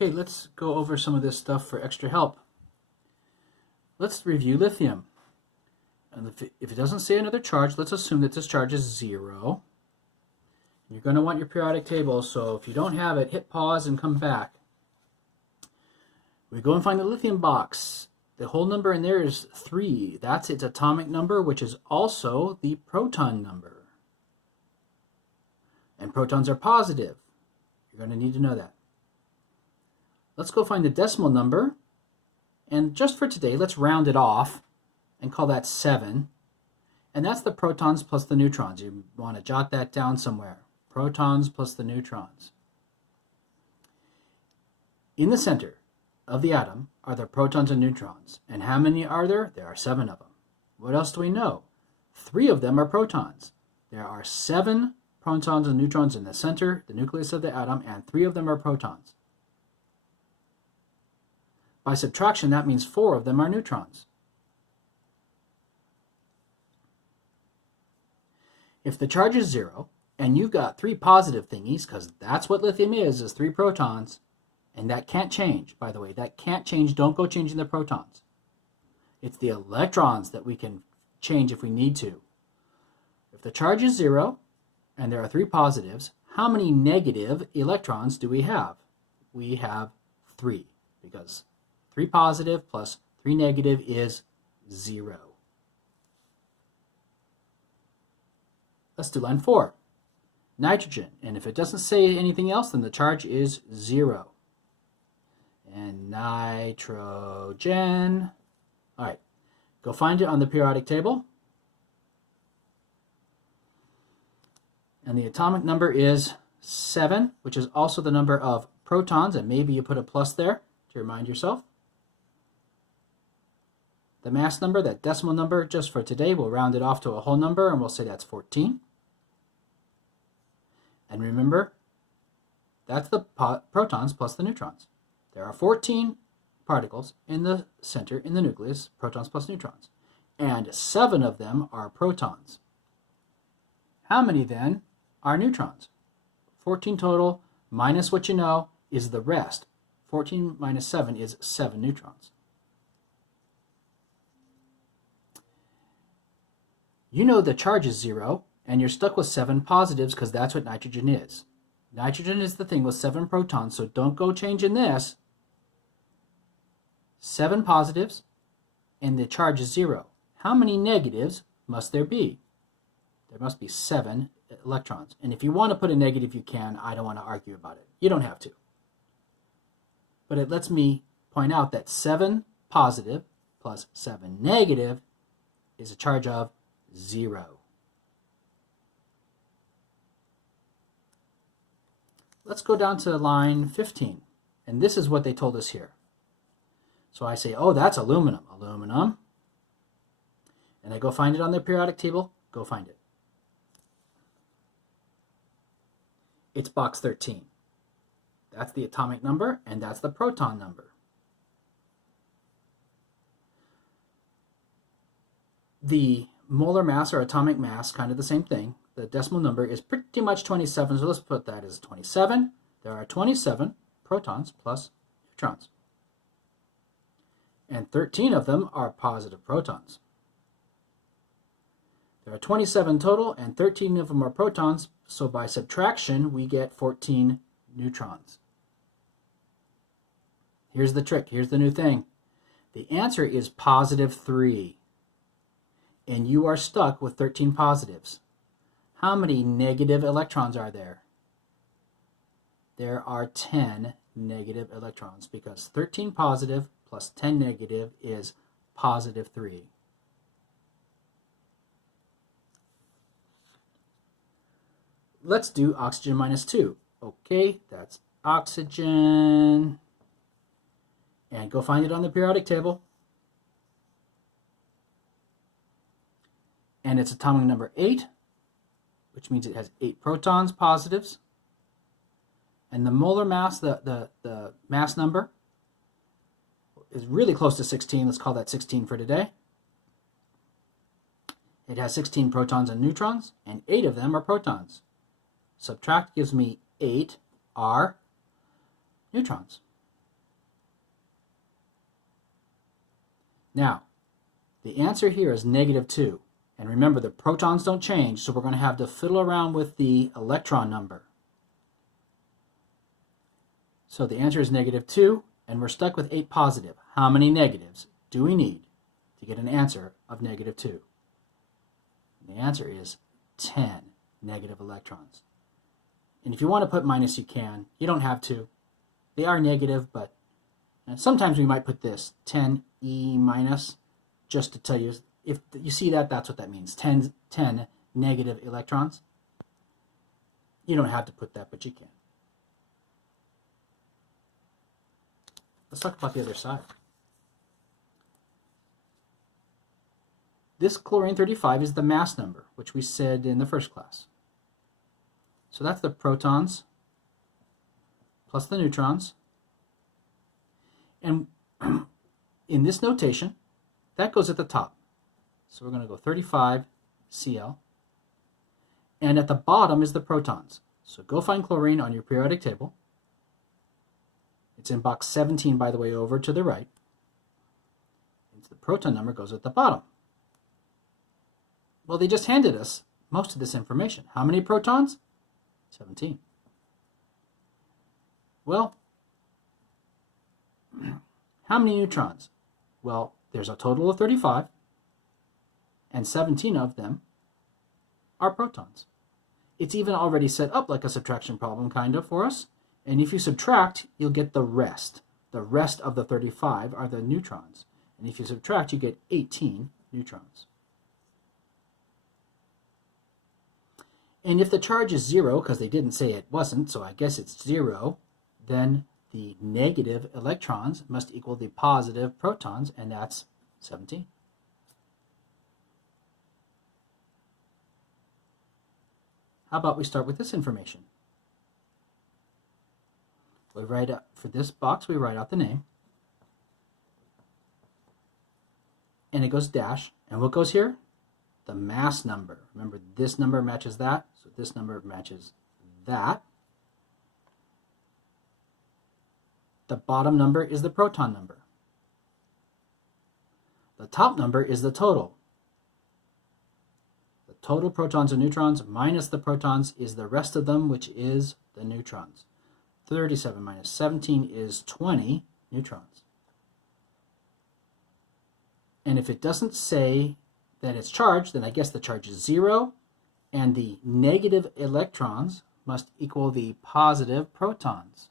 Okay, let's go over some of this stuff for extra help. Let's review lithium. And if it doesn't say another charge, let's assume that this charge is 0. You're going to want your periodic table, so if you don't have it, hit pause and come back. We go and find the lithium box. The whole number in there is 3. That's its atomic number, which is also the proton number. And protons are positive. You're going to need to know that. Let's go find the decimal number. And just for today, let's round it off and call that 7. And that's the protons plus the neutrons. You want to jot that down somewhere. Protons plus the neutrons. In the center of the atom are the protons and neutrons. And how many are there? There are 7 of them. What else do we know? 3 of them are protons. There are 7 protons and neutrons in the center, the nucleus of the atom, and 3 of them are protons. By subtraction, that means 4 of them are neutrons. If the charge is 0, and you've got 3 positive thingies, because that's what lithium is 3 protons, and that can't change, by the way, that can't change. Don't go changing the protons. It's the electrons that we can change if we need to. If the charge is 0, and there are 3 positives, how many negative electrons do we have? We have 3, because 3 positive plus 3 negative is 0. Let's do line 4. Nitrogen. And if it doesn't say anything else, then the charge is 0. And nitrogen. All right. Go find it on the periodic table. And the atomic number is 7, which is also the number of protons. And maybe you put a plus there to remind yourself. The mass number, that decimal number, just for today, we'll round it off to a whole number, and we'll say that's 14. And remember, that's the protons plus the neutrons. There are 14 particles in the center, in the nucleus, protons plus neutrons. And 7 of them are protons. How many, then, are neutrons? 14 total, minus what you know, is the rest. 14 minus 7 is 7 neutrons. You know the charge is 0, and you're stuck with 7 positives because that's what nitrogen is. Nitrogen is the thing with 7 protons, so don't go changing this. 7 positives, and the charge is 0. How many negatives must there be? There must be 7 electrons. And if you want to put a negative, you can. I don't want to argue about it. You don't have to. But it lets me point out that 7 positive plus 7 negative is a charge of 0. Let's go down to line 15. And this is what they told us here. So I say, oh, that's aluminum. Aluminum. And I go find it on their periodic table. Go find it. It's box 13. That's the atomic number, and that's the proton number. The molar mass or atomic mass, kind of the same thing. The decimal number is pretty much 27, so let's put that as 27. There are 27 protons plus neutrons. And 13 of them are positive protons. There are 27 total, and 13 of them are protons, so by subtraction, we get 14 neutrons. Here's the trick. Here's the new thing. The answer is positive 3. And you are stuck with 13 positives. How many negative electrons are there? There are 10 negative electrons because 13 positive plus 10 negative is positive 3. Let's do oxygen minus 2. Okay, that's oxygen. And go find it on the periodic table. And it's atomic number 8, which means it has 8 protons, positives. And the molar mass, the mass number, is really close to 16. Let's call that 16 for today. It has 16 protons and neutrons, and 8 of them are protons. Subtract gives me 8 are neutrons. Now, the answer here is -2. And remember, the protons don't change, so we're going to have to fiddle around with the electron number. So the answer is -2, and we're stuck with 8 positive. How many negatives do we need to get an answer of -2? The answer is 10 negative electrons. And if you want to put minus, you can. You don't have to. They are negative, but sometimes we might put this, 10e minus, just to tell you, if you see that, that's what that means, 10 negative electrons. You don't have to put that, but you can. Let's talk about the other side. This chlorine-35 is the mass number, which we said in the first class. So that's the protons plus the neutrons. And in this notation, that goes at the top. So we're going to go 35 Cl. And at the bottom is the protons. So go find chlorine on your periodic table. It's in box 17, by the way, over to the right. And the proton number goes at the bottom. Well, they just handed us most of this information. How many protons? 17. Well, how many neutrons? Well, there's a total of 35, and 17 of them are protons. It's even already set up like a subtraction problem, kind of, for us. And if you subtract, you'll get the rest. The rest of the 35 are the neutrons. And if you subtract, you get 18 neutrons. And if the charge is 0, because they didn't say it wasn't, so I guess it's 0, then the negative electrons must equal the positive protons, and that's 17. How about we start with this information? We write out, for this box, we write out the name. And it goes dash. And what goes here? The mass number. Remember, this number matches that, so this number matches that. The bottom number is the proton number. The top number is the total. The total protons and neutrons minus the protons is the rest of them, which is the neutrons. 37 minus 17 is 20 neutrons. And if it doesn't say that it's charged, then I guess the charge is 0, and the negative electrons must equal the positive protons.